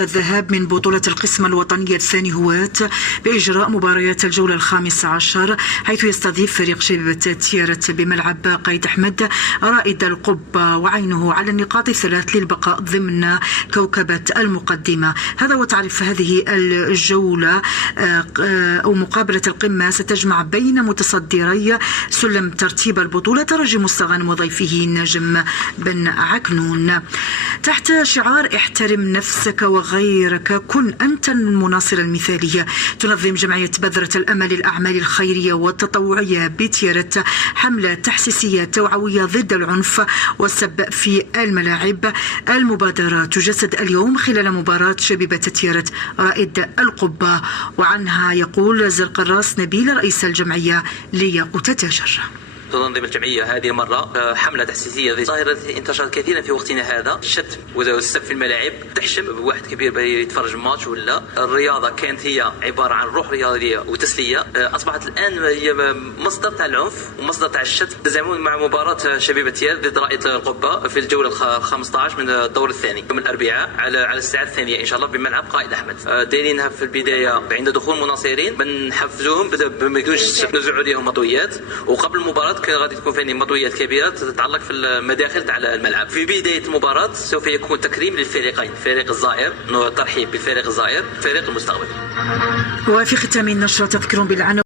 الذهاب من بطولة القسم الوطنية الثاني هواة بإجراء مباريات الجولة 15، حيث يستضيف فريق شبيبة تيارت بملعب قايد أحمد رائد القبة وعينه على النقاط الثلاث للبقاء ضمن كوكبة المقدمة. هذا وتعرف هذه الجولة أو مقابلة القمة ستجمع بين متصدري سلم ترتيب البطولة ترجي مستغانم وضيفه نجم بن عكنون. تحت شعار احترم نفسك وغيرك، كن أنت المناصر المثالي، تنظم جمعية بذرة الأمل الأعمال الخيرية والتطوعية بتيارت حملة تحسيسية توعوية ضد العنف والسب في الملاعب. المبادرة تجسد اليوم خلال مباراة شبيبة تيارت رائد القبة، وعنها يقول زرقراس نبيل رئيس الجمعية ليقتتاجر. تنظم الجمعية هذه المرة حملة تحسيسية ظاهرة انتشرت كثيرا في وقتنا هذا، الشتم والسب في الملاعب، تحشم واحد كبير يتفرج ماتش ولا الرياضة كانت هي عبارة عن روح رياضية وتسلية، أصبحت الآن هي مصدر تاع العنف ومصدر تاع الشتم. تزامن مع مباراة شبيبة تيارت ضد رائد القبة في الجولة 15 من الدور الثاني يوم الأربعاء على الساعة 2 إن شاء الله بملعب قائد أحمد. دايرينها في البداية عند دخول مناصرين بنحفزوهم ما يكونش نوزعوا عليهم مطويات، وقبل المباراة غادي تكون فيه مطويات كبيرة تتعلق في المداخل تاع الملعب. في بداية المباراة سوف يكون تكريم للفريقين، فريق الزائر ترحيب بفريق الزائر، فريق المستقبل. وفي ختام النشرة تذكر بالعناوين.